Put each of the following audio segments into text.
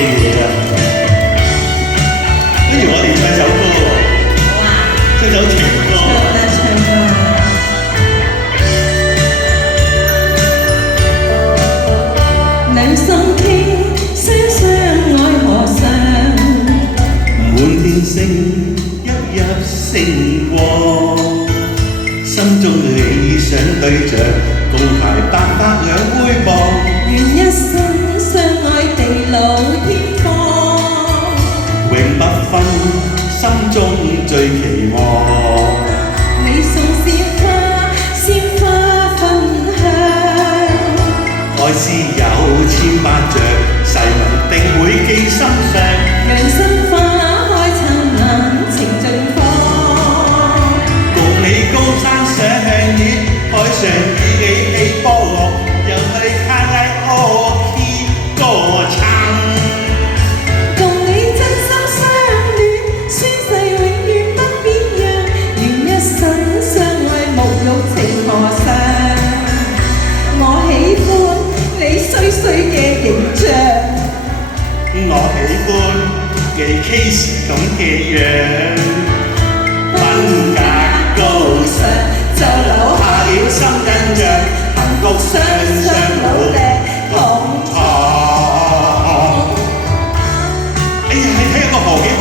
嘢啊！不如我哋唱首歌喎，好啊，唱首情歌。兩心傾，相愛何嘗？滿天星一一星光，心中理想對象，共攜800兩灰磅，願一生相愛地老天荒，永不分，心中最期望。你送鮮花分享，愛是有千百丈，誓文定會記心上。讓心花開燦爛情盡放，共你高山上月，海上與你起波浪，又去卡拉 OK 歌唱。共你真心相戀，宣誓永遠不變樣，願一生相愛無欲情何嘗？我喜歡你衰衰嘅形象。我喜歡你 case 咁嘅樣，品格高尚就留下了深印象，幸福雙雙努力同闖。哎呀，你睇下個河幾好，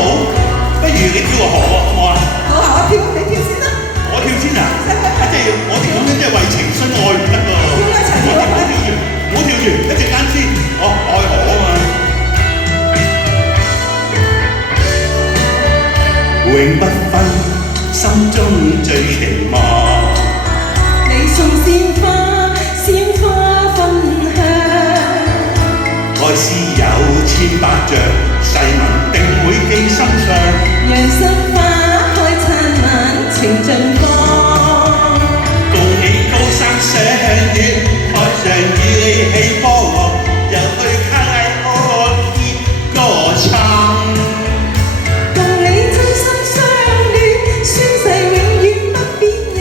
不如你跳個河喎，好唔好啊？好啊，我跳，你跳先啦。我跳先啊！即係我哋咁樣即係為情深愛唔得喎。我跳住，一陣間先。哦，愛河啊嘛。永不分，心中最期望。你送鮮花分享，愛是有千百丈，誓文定會記心上。讓心花開燦爛情盡放，共你高山賞月，海上與你起波浪，又去卡拉 OK 歌唱。共你真心相戀，宣誓永遠不變樣，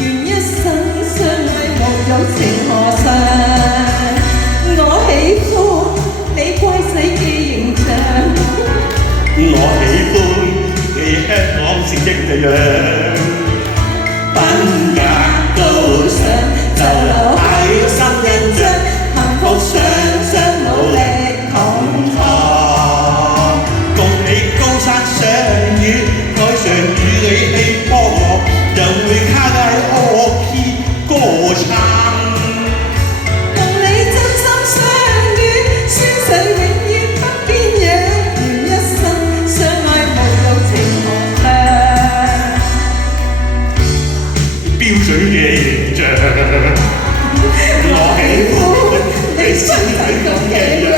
願一生相愛無有情何嘗？我喜歡你乖仔嘅形象，我喜歡你香港成績嘅樣，品格高尚就留下了深印象，幸福雙雙努力同闖。共你高山賞月，海上與你起波浪，又會卡拉 OK 歌唱。共你真心相戀，宣誓永遠不變樣，願一生相愛無有情何嘗？標準嘅形象，我喜歡你身體咁嘅樣。